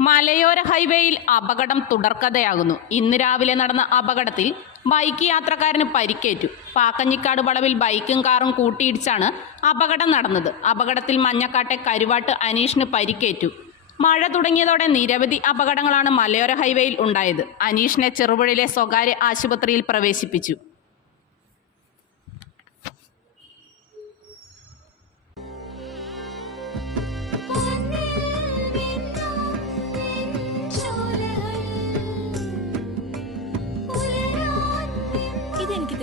മലയോര ഹൈവേയിൽ അപകടം തുടർക്കഥയാകുന്നു. ഇന്ന് രാവിലെ നടന്ന അപകടത്തിൽ ബൈക്ക് യാത്രക്കാരന് പരിക്കേറ്റു. പാക്കഞ്ഞിക്കാട് വളവിൽ ബൈക്കും കാറും കൂട്ടിയിടിച്ചാണ് അപകടം നടന്നത്. അപകടത്തിൽ മഞ്ഞക്കാട്ടെ കരുവാട്ട് അനീഷിന് പരിക്കേറ്റു. മഴ തുടങ്ങിയതോടെ നിരവധി അപകടങ്ങളാണ് മലയോര ഹൈവേയിൽ ഉണ്ടായത്. അനീഷിനെ ചെറുപുഴയിലെ സ്വകാര്യ ആശുപത്രിയിൽ പ്രവേശിപ്പിച്ചു.